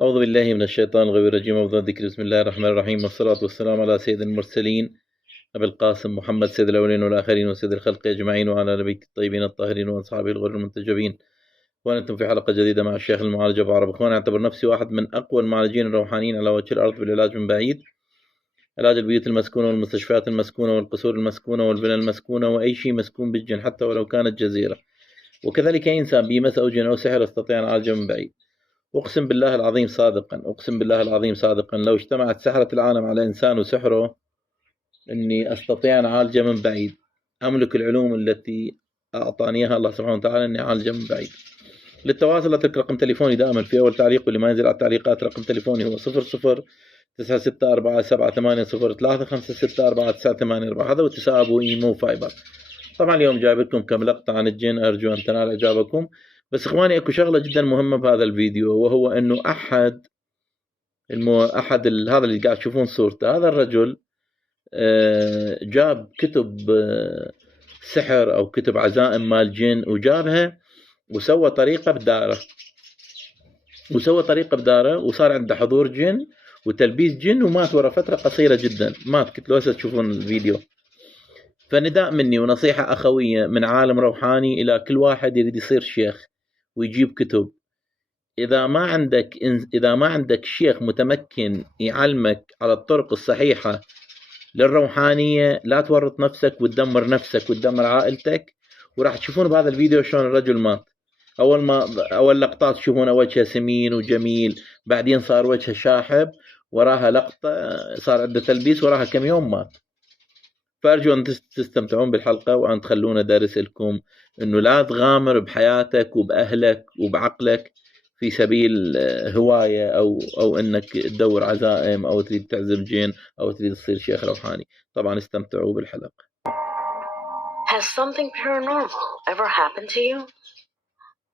أعوذ بالله من الشيطان الغوي الرجيم وبدون ذكر بسم الله الرحمن الرحيم والصلاة والسلام على سيد المرسلين أبي القاسم محمد سيد الأولين والآخرين وسيد الخلق أجمعين وعلى نبيه الطيبين الطاهرين وأصحابه الغر المنتجبين. وأنتم في حلقة جديدة مع الشيخ المعالج أبو عرب. أخواني، أعتبر نفسي واحد من أقوى المعالجين الروحانيين على وجه الأرض بالعلاج من بعيد، علاج البيوت المسكونة والمستشفيات المسكونة والقصور المسكونة والبنى المسكونة وأي شيء مسكون بالجن حتى ولو كانت جزيرة، وكذلك أي إنسان بمس أو جن أو سحر أستطيع أن أعالجه من بعيد. أقسم بالله العظيم صادقا، أقسم بالله العظيم صادقا، لو اجتمعت سحرة العالم على إنسان وسحره إني أستطيع أن أعالجه من بعيد. أملك العلوم التي أعطاني إياها الله سبحانه وتعالى إني أعالجه من بعيد. للتواصل أترك رقم تليفوني دائما في أول تعليق، واللي ما ينزل على التعليقات رقم تليفوني هو 0096477803564498. هذا واتساب وإيمو وفايبر. طبعا اليوم جايب لكم كم لقطة عن الجن، أرجو أن تنال إعجابكم. بس إخواني، أكو شغلة جدا مهمة بهذا الفيديو، وهو أنه أحد هذا اللي قاعد تشوفون صورته، هذا الرجل جاب كتب سحر أو كتب عزائم مال جن، وجابها وسوى طريقة بداره، وصار عنده حضور جن وتلبيس جن، ومات ورا فترة قصيرة جدا. مات، كنت لو تشوفون الفيديو. فنداء مني ونصيحة أخوية من عالم روحاني إلى كل واحد يريد يصير شيخ ويجيب كتب: إذا ما عندك شيخ متمكن يعلمك على الطرق الصحيحة للروحانية، لا تورط نفسك وتدمر نفسك وتدمر عائلتك. وراح تشوفون بهذا الفيديو شلون الرجل مات. أول لقطات تشوفونه وجهه سمين وجميل، بعدين صار وجهه شاحب، وراها لقطة صار عنده تلبيس، وراها كم يوم مات. فأرجو أن تستمتعون بالحلقة، وأن تخلونا درس لكم أنه لا تغامر بحياتك وبأهلك وبعقلك في سبيل هواية أو أنك تدور عزائم أو تريد تعزم جن أو تريد تصير شيخ روحاني. طبعا استمتعوا بالحلقة. Has something paranormal ever happened to you?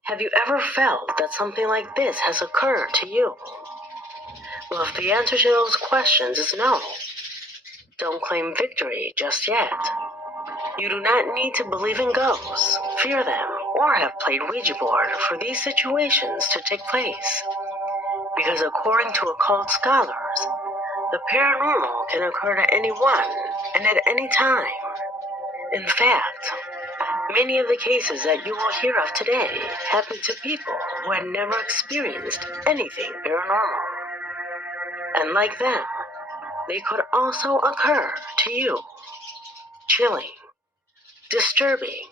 Have you ever felt that something like this has occurred to you? Well, if the answer to those questions is no, don't claim victory just yet. You do not need to believe in ghosts, fear them, or have played Ouija board for these situations to take place. Because according to occult scholars, the paranormal can occur to anyone and at any time. In fact, many of the cases that you will hear of today happened to people who had never experienced anything paranormal. And like them, they could also occur to you. Chilling, disturbing,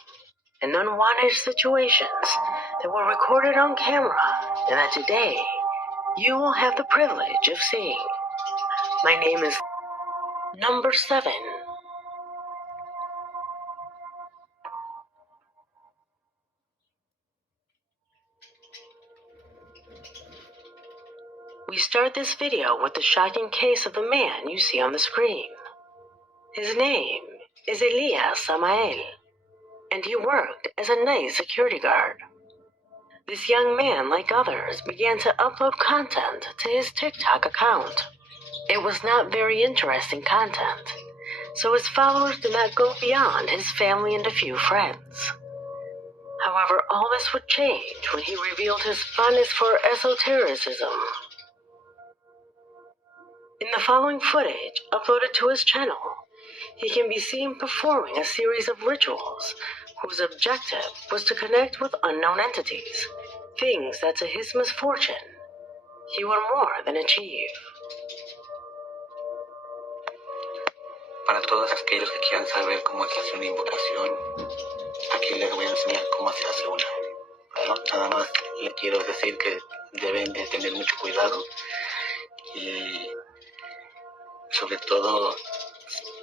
and unwanted situations that were recorded on camera and that today you will have the privilege of seeing. My name is Number 7. We start this video with the shocking case of the man you see on the screen. His name is Elias Samael, and he worked as a night security guard. This young man, like others, began to upload content to his TikTok account. It was not very interesting content, so his followers did not go beyond his family and a few friends. However, all this would change when he revealed his fondness for esotericism. In the following footage uploaded to his channel, he can be seen performing a series of rituals whose objective was to connect with unknown entities, things that to his misfortune, he would more than achieve. Para todos aquellos que quieran saber cómo se hace una invocación, aquí les voy a enseñar cómo se hace una. Bueno, nada más les quiero decir que deben de tener mucho cuidado y sobre todo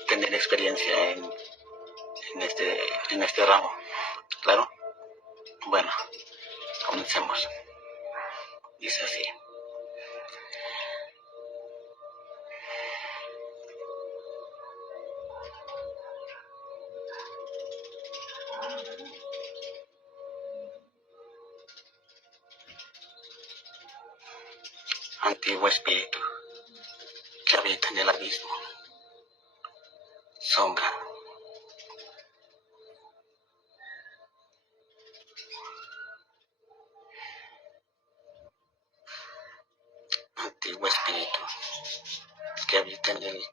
tener experiencia en este ramo. ¿Claro? Bueno, comencemos. Dice así. Antiguo espíritu que habita en el abismo, sombra, antiguo espíritu que habita en el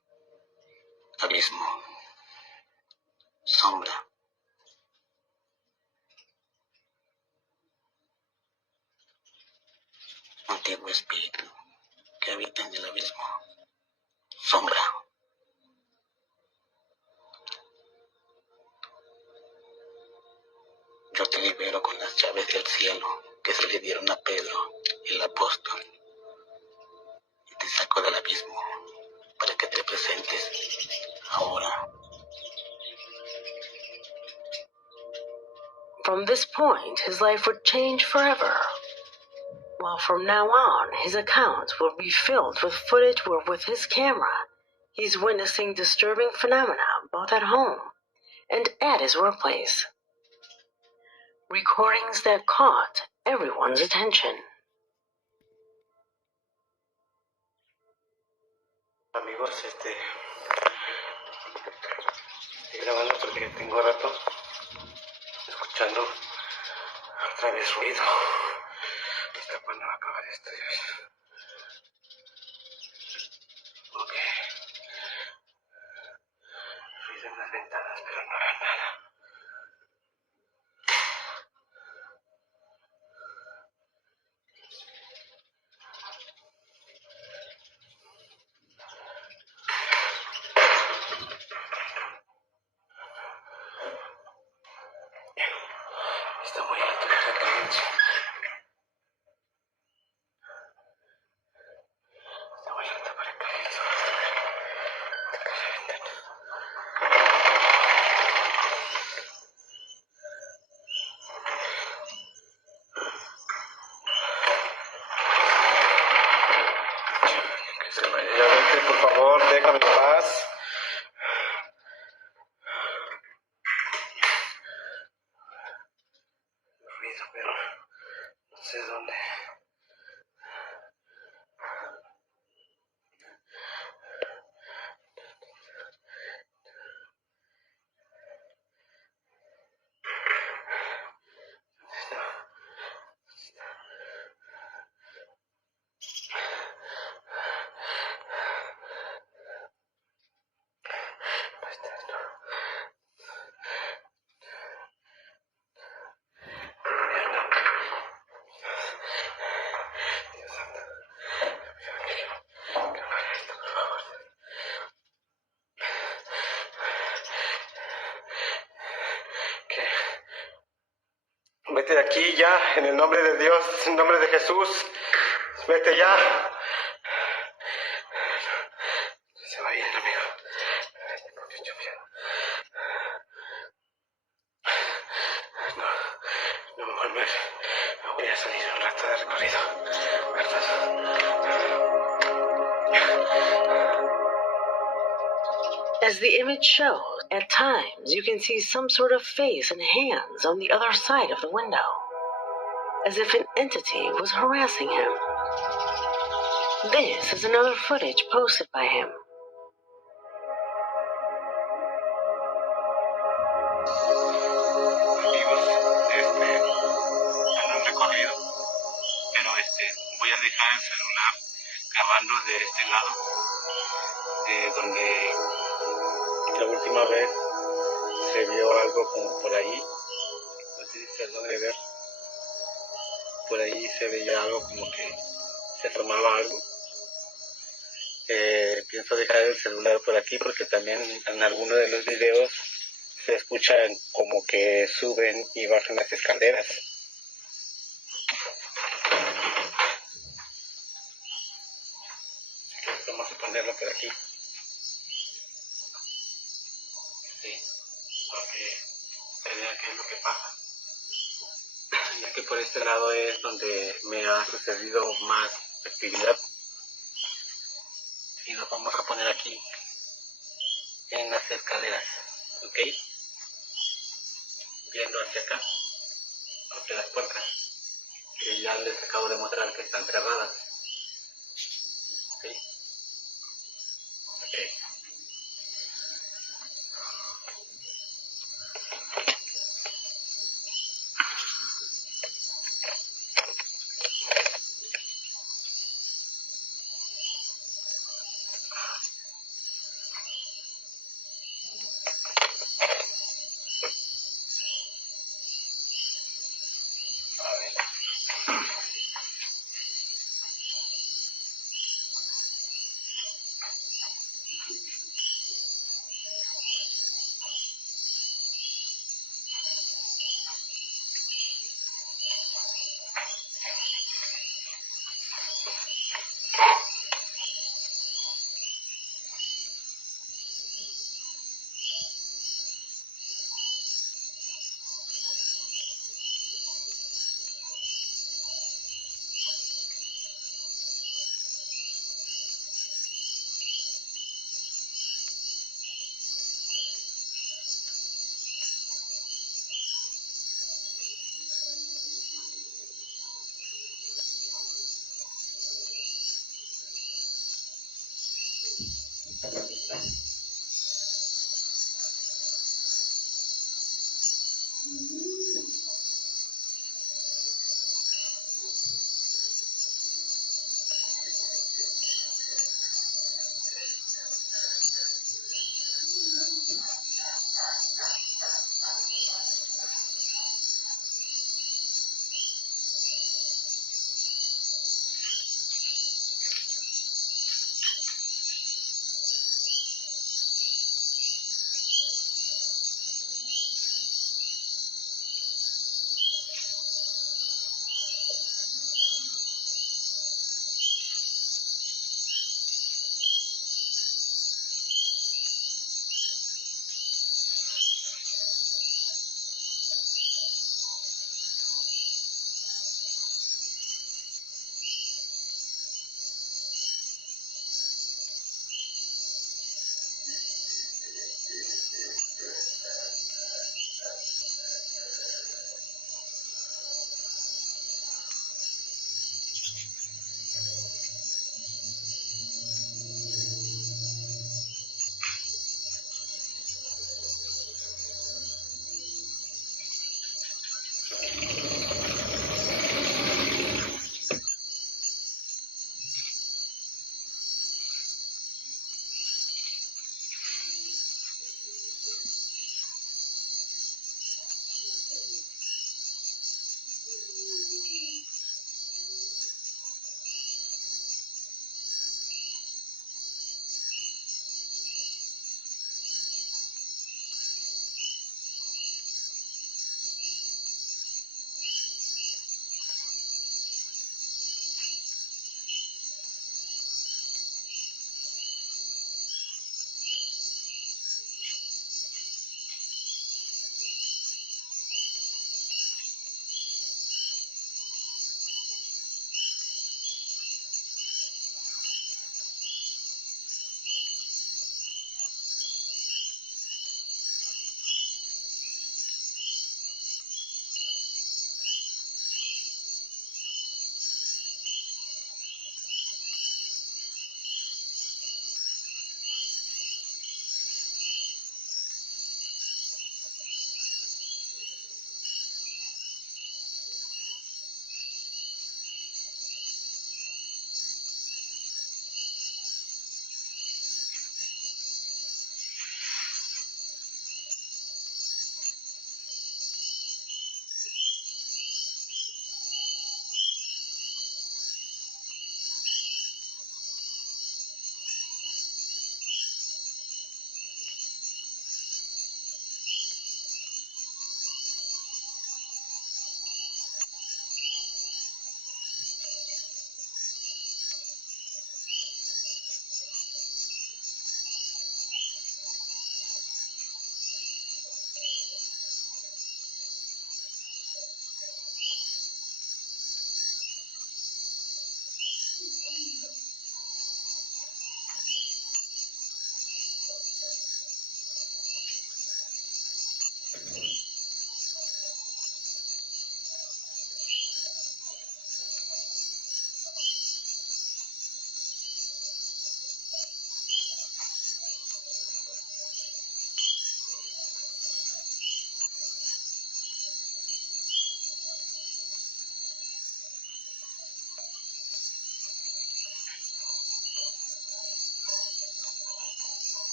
abismo. Sombra. Antiguo espíritu que habita en el abismo. Sombra. Yo te libero con las llaves del cielo que se le dieron a Pedro, el apóstol, y te saco del abismo para que te presentes ahora. From this point, his life would change forever. While from now on, his accounts will be filled with footage where with his camera, he's witnessing disturbing phenomena both at home and at his workplace. Recordings that caught everyone's attention. Amigos, estoy grabando porque tengo rato escuchando otra vez ruido. ¿Hasta cuándo va a acabar esto, Dios? Ok. Ruido en las ventanas, pero no era nada. Está muy alto la cadencia. Está muy alto para caer el sol. Toca la ventana. Que se vaya. Ya vete, por favor, déjame en paz. Ruido, pero no sé dónde. Vete de aquí ya, en el nombre de Dios, en el nombre de Jesús. Vete ya. Se va bien, amigo. No me voy a volver. Me voy a salir un rato de recorrido. As the image shows, at times you can see some sort of face and hands on the other side of the window, as if an entity was harassing him. This is another footage posted by him. Amigos, ando en recorrido, pero voy a dejar el celular grabando de este lado, de donde la última vez se vio algo como por ahí, no sé si se logra ver, por ahí se veía algo como que se asomaba algo. Pienso dejar el celular por aquí porque también en alguno de los videos se escuchan como que suben y bajan las escaleras. Vamos a ponerlo por aquí. Sí, porque se vea qué es lo que pasa. Ya que por este lado es donde me ha sucedido más actividad. Y lo vamos a poner aquí en las escaleras, ¿ok? Viendo hacia acá, hacia las puertas, que ya les acabo de mostrar que están cerradas. ¿Sí? Ok.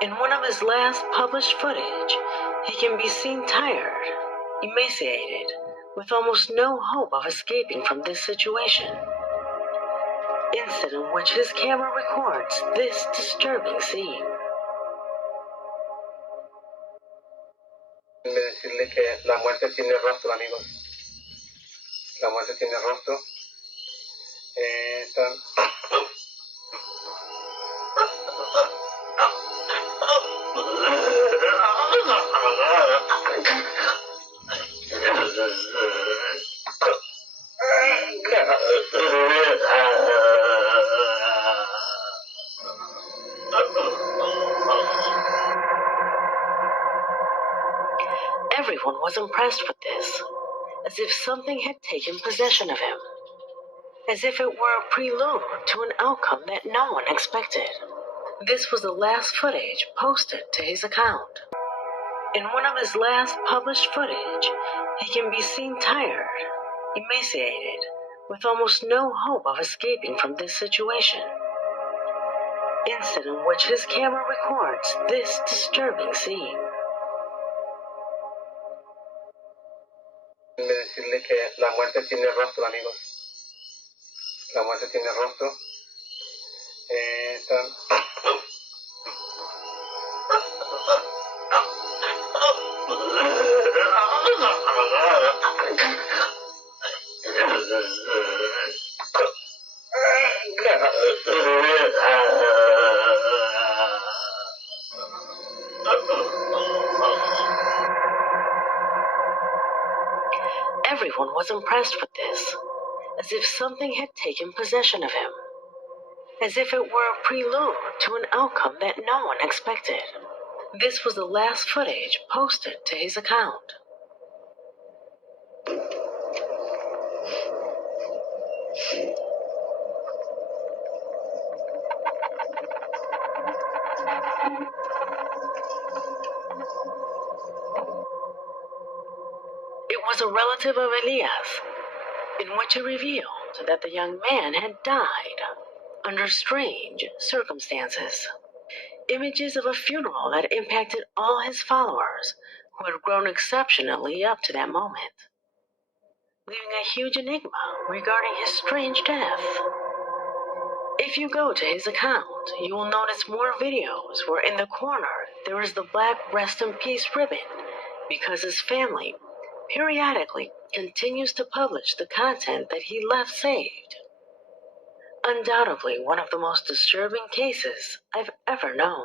In one of his last published footage, he can be seen tired, emaciated, with almost no hope of escaping from this situation. Instant in which his camera records this disturbing scene. Decirle que la muerte tiene rostro, amigos. La muerte tiene rostro. Everyone was impressed with this, as if something had taken possession of him, as if it were a prelude to an outcome that no one expected. This was the last footage posted to his account. In one of his last published footage, he can be seen tired, emaciated, with almost no hope of escaping from this situation. Instant in which his camera records this disturbing scene. Decirle que la muerte tiene rostro, amigos. La muerte tiene rostro. Everyone was impressed with this, as if something had taken possession of him, as if it were a prelude to an outcome that no one expected. This was the last footage posted to his account. It was a relative of Elias, in which it revealed that the young man had died under strange circumstances. Images of a funeral that impacted all his followers, who had grown exceptionally up to that moment, leaving a huge enigma regarding his strange death. If you go to his account, you will notice more videos where in the corner there is the black Rest in Peace ribbon, because his family periodically continues to publish the content that he left saved. Undoubtedly one of the most disturbing cases I've ever known.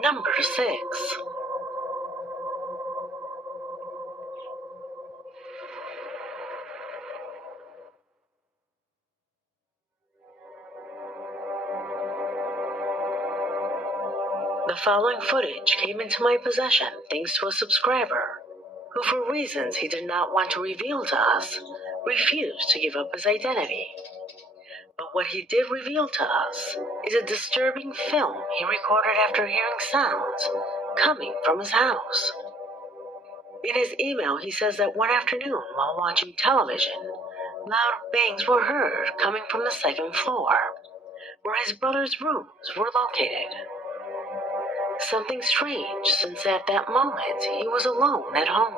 Number 6. The following footage came into my possession thanks to a subscriber who, for reasons he did not want to reveal to us, refused to give up his identity. But what he did reveal to us is a disturbing film he recorded after hearing sounds coming from his house. In his email, he says that one afternoon while watching television, loud bangs were heard coming from the second floor, where his brother's rooms were located. Something strange, since at that moment he was alone at home.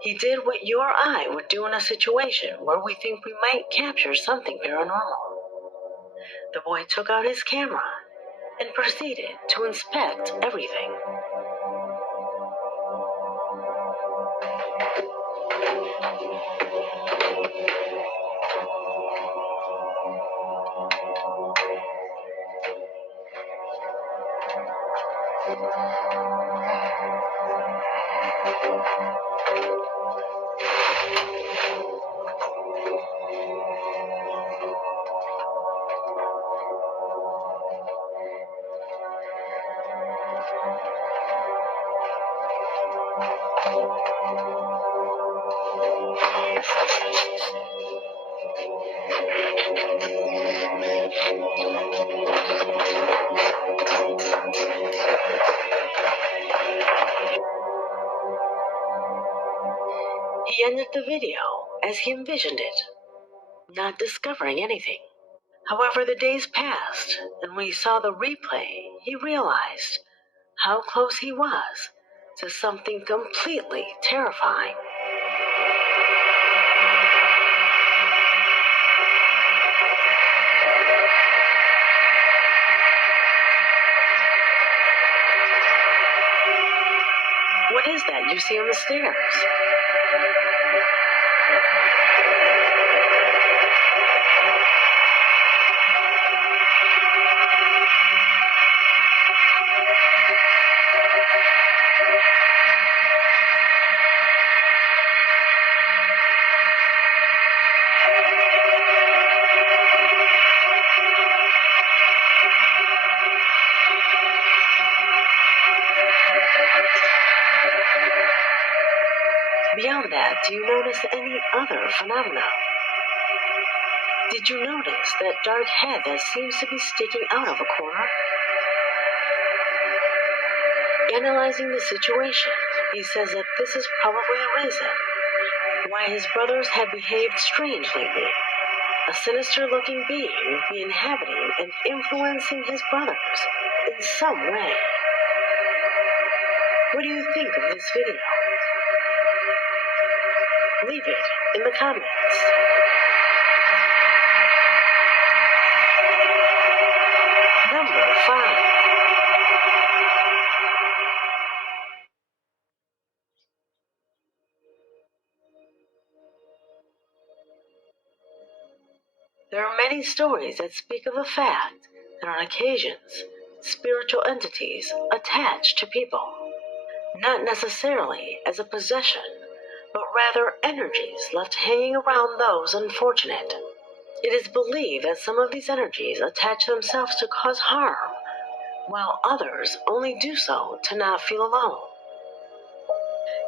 He did what you or I would do in a situation where we think we might capture something paranormal. The boy took out his camera and proceeded to inspect everything. He ended the video as he envisioned it, not discovering anything, However, the days passed, and when he saw the replay, he realized how close he was to something completely terrifying. What is that you see on the stairs? Beyond that, do you notice any other phenomena? Did you notice that dark head that seems to be sticking out of a corner? Analyzing the situation, he says that this is probably the reason why his brothers have behaved strange lately. A sinister-looking being would be inhabiting and influencing his brothers in some way. What do you think of this video? Leave it in the comments. Number 5. There are many stories that speak of the fact that on occasions, spiritual entities attach to people, not necessarily as a possession, but rather energies left hanging around those unfortunate. It is believed that some of these energies attach themselves to cause harm, while others only do so to not feel alone.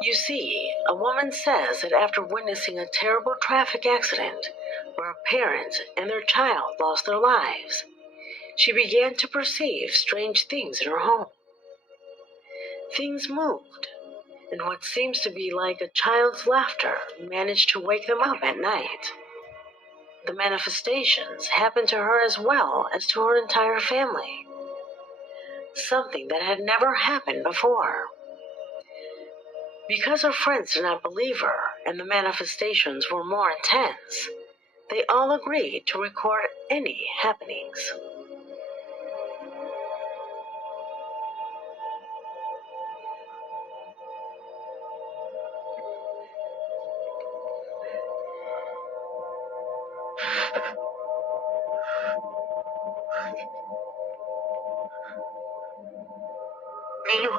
You see, a woman says that after witnessing a terrible traffic accident where a parent and their child lost their lives, she began to perceive strange things in her home. Things moved, and what seems to be like a child's laughter managed to wake them up at night. The manifestations happened to her as well as to her entire family, something that had never happened before. Because her friends did not believe her and the manifestations were more intense, they all agreed to record any happenings. Niño.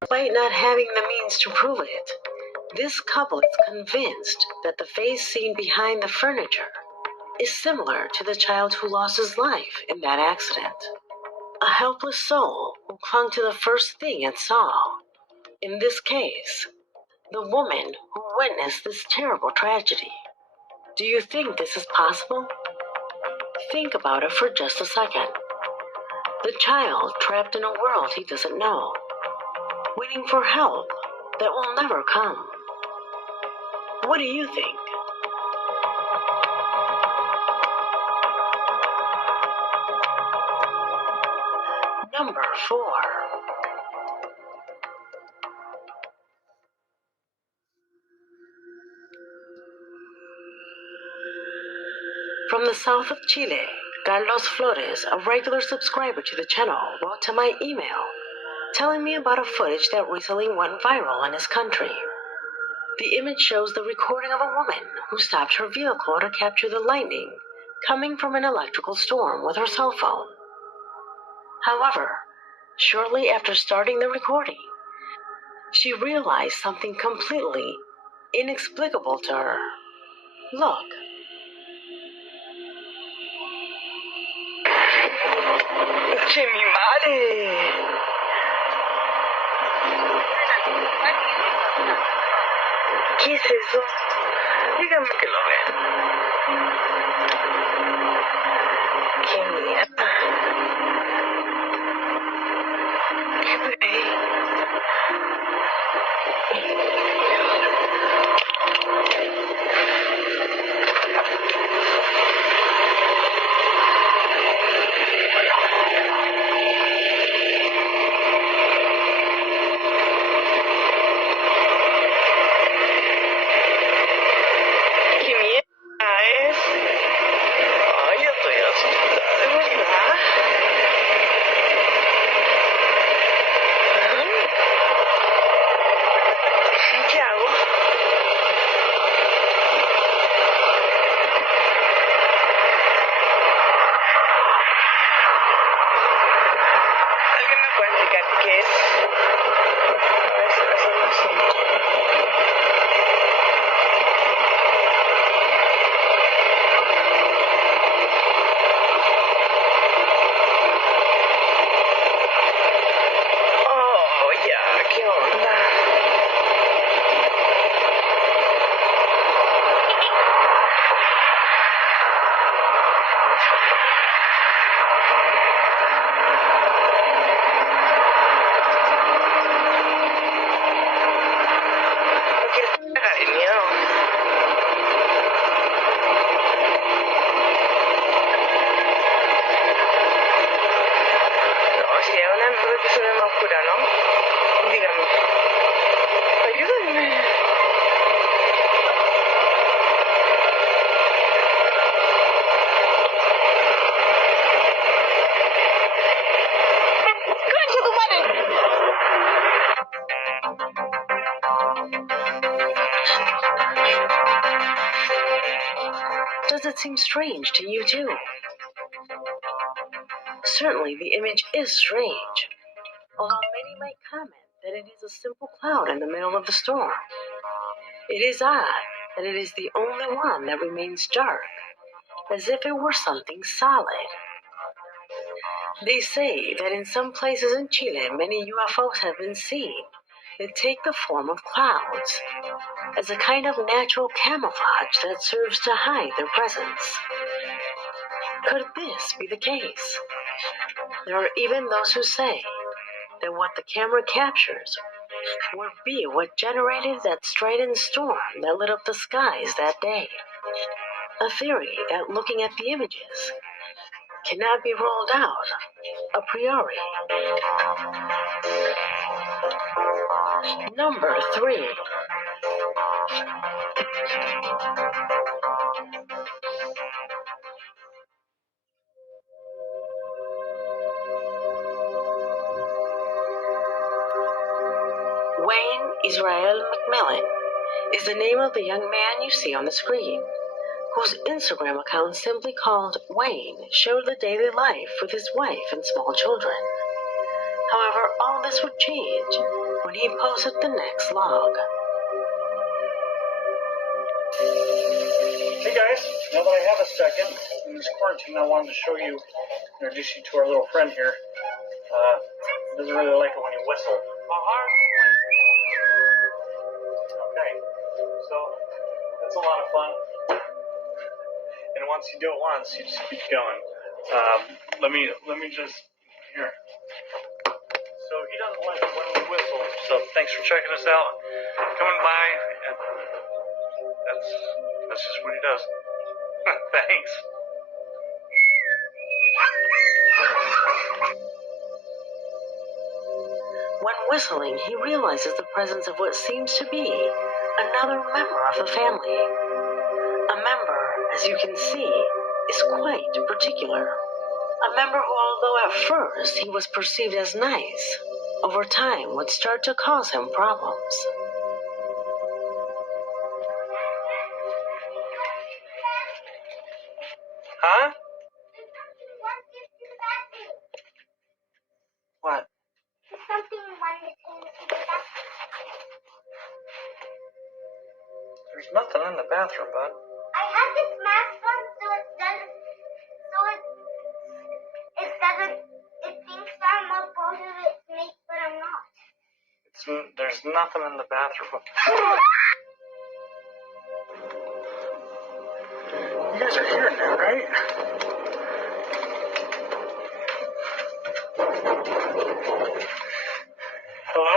Despite not having the means to prove it, this couple is convinced that the face seen behind the furniture is similar to the child who lost his life in that accident. A helpless soul who clung to the first thing it saw. In this case, the woman who witnessed this terrible tragedy. Do you think this is possible? Think about it for just a second. The child trapped in a world he doesn't know, waiting for help that will never come. What do you think? Number 4. From the south of Chile, Carlos Flores, a regular subscriber to the channel, wrote to my email telling me about a footage that recently went viral in his country. The image shows the recording of a woman who stopped her vehicle to capture the lightning coming from an electrical storm with her cell phone. However, shortly after starting the recording, she realized something completely inexplicable to her. Look. ¡Que mi madre! ¿Qué es eso? Dígame que lo vean. ¡Qué mierda! ¡Qué bebé! ¡Qué mierda es! Ay, yo estoy asustada, de verdad. ¿Qué hago? ¿Alguien me puede explicar qué es? A ver, eso no sé. Oh, ya, ¿qué onda? No quiero cagar de miedo. No, si es una nube que se ve más oscura, ¿no? Dígame. Ayúdenme. ¡Concha tu madre! Does it seem strange to you too? Certainly the image is strange, although many might comment that it is a simple cloud in the middle of the storm. It is odd that it is the only one that remains dark, as if it were something solid. They say that in some places in Chile many UFOs have been seen that take the form of clouds, as a kind of natural camouflage that serves to hide their presence. Could this be the case? There are even those who say that what the camera captures would be what generated that strident storm that lit up the skies that day. A theory that, looking at the images, cannot be ruled out a priori. Number 3. Wayne Israel McMillan is the name of the young man you see on the screen, whose Instagram account, simply called Wayne, showed the daily life with his wife and small children. However, all this would change when he posted the next log. Hey guys, now that I have a second in this quarantine, I wanted to show you, introduce you to our little friend here. He doesn't really like it when you whistle. Okay, so that's a lot of fun. And once you do it once, you just keep going. Let me just here. So he doesn't like it when we whistle. So thanks for checking us out, coming by, and that's just what he does. Thanks. When whistling, he realizes the presence of what seems to be another member of the family. A member, as you can see, is quite particular. A member who, although at first he was perceived as nice, over time would start to cause him problems. Huh? What? There's nothing in the bathroom, bud. I have this mask on so it doesn't There's nothing in the bathroom. You guys are hearing that, right? Hello?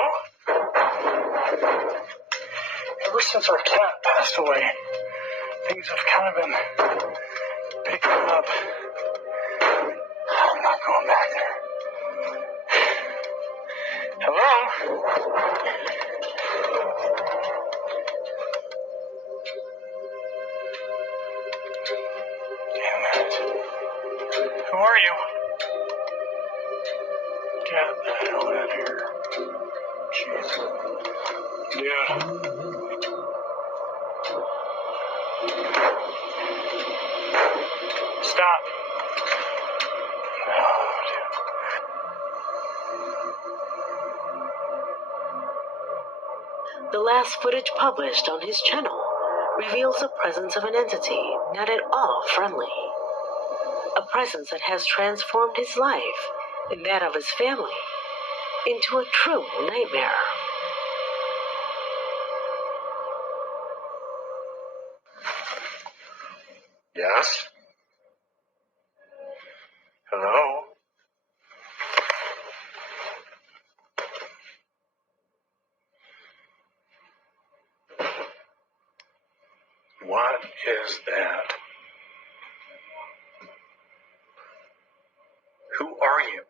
Ever since our cat passed away, things have kind of been picking up. I'm not going back there. Hello? Damn it. Who are you? Get the hell out of here. Jeez. Dude. Stop. Oh, dude. The last footage published on his channel reveals the presence of an entity not at all friendly. A presence that has transformed his life and that of his family into a true nightmare. Yes? Hello? What is that? Who are you?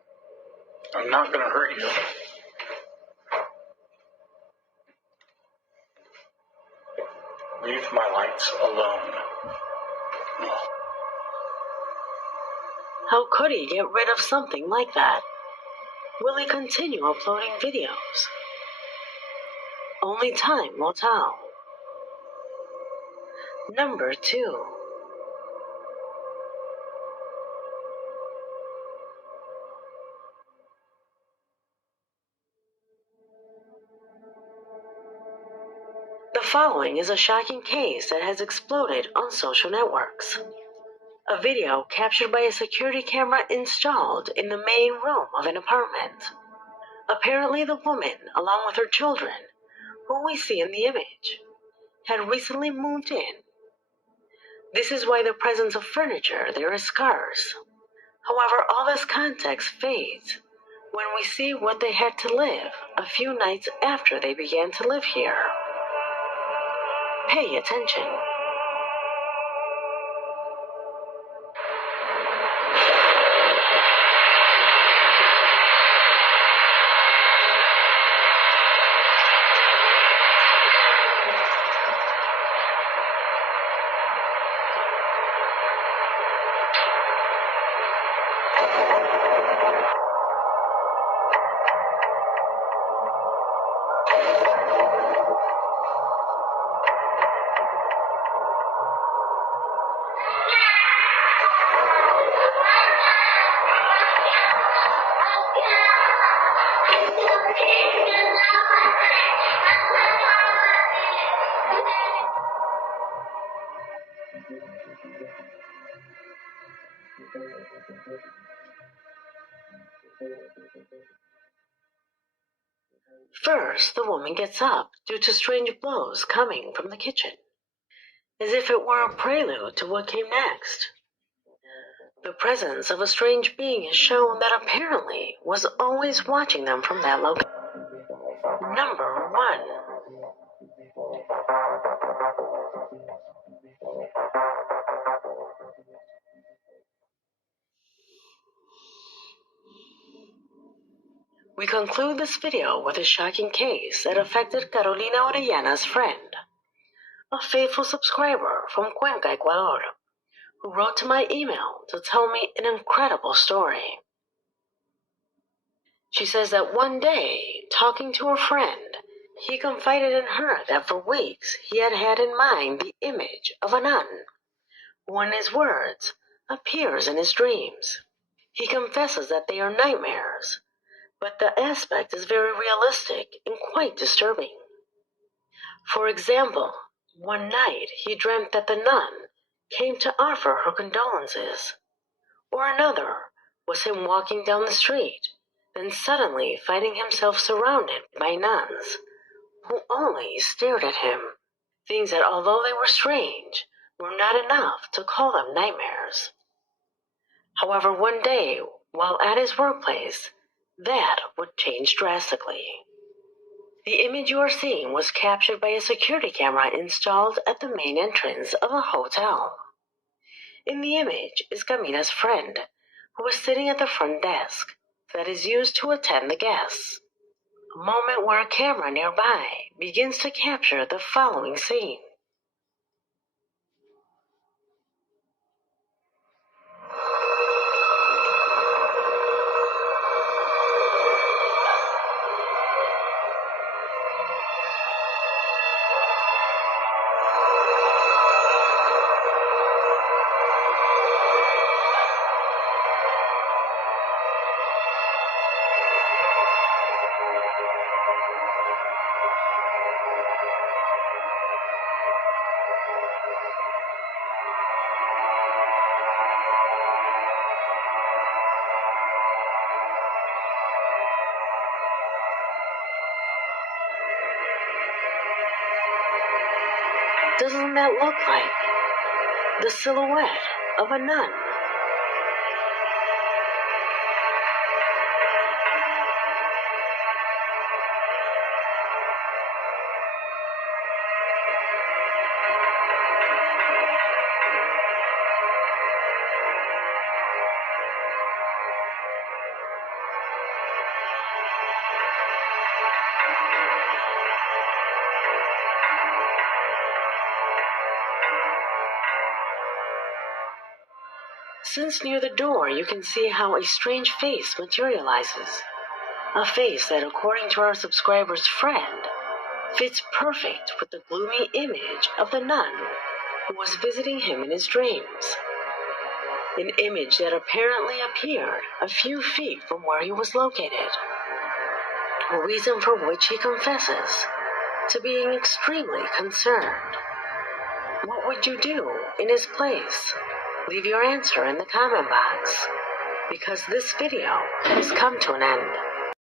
I'm not gonna hurt you. Leave my lights alone. How could he get rid of something like that? Will he continue uploading videos? Only time will tell. Number 2. The following is a shocking case that has exploded on social networks. A video captured by a security camera installed in the main room of an apartment. Apparently the woman, along with her children, who we see in the image, had recently moved in. This is why the presence of furniture there is scarce. However, all this context fades when we see what they had to live a few nights after they began to live here. Pay attention. First, the woman gets up due to strange blows coming from the kitchen, as if it were a prelude to what came next. The presence of a strange being is shown that apparently was always watching them from that location. Number 1. We conclude this video with a shocking case that affected Carolina Orellana's friend, a faithful subscriber from Cuenca, Ecuador, who wrote to my email to tell me an incredible story. She says that one day, talking to her friend, he confided in her that for weeks he had had in mind the image of a nun, who in his words appears in his dreams. He confesses that they are nightmares, but the aspect is very realistic and quite disturbing. For example, one night he dreamt that the nun came to offer her condolences, or another was him walking down the street then suddenly finding himself surrounded by nuns who only stared at him. Things that, although they were strange, were not enough to call them nightmares. However, one day, while at his workplace, that would change drastically. The image you are seeing was captured by a security camera installed at the main entrance of a hotel. In the image is Camina's friend, who is sitting at the front desk that is used to attend the guests. A moment where a camera nearby begins to capture the following scene. Doesn't that look like the silhouette of a nun? Since near the door you can see how a strange face materializes. A face that, according to our subscriber's friend, fits perfect with the gloomy image of the nun who was visiting him in his dreams. An image that apparently appeared a few feet from where he was located. A reason for which he confesses to being extremely concerned. What would you do in his place? Leave your answer in the comment box, because this video has come to an end.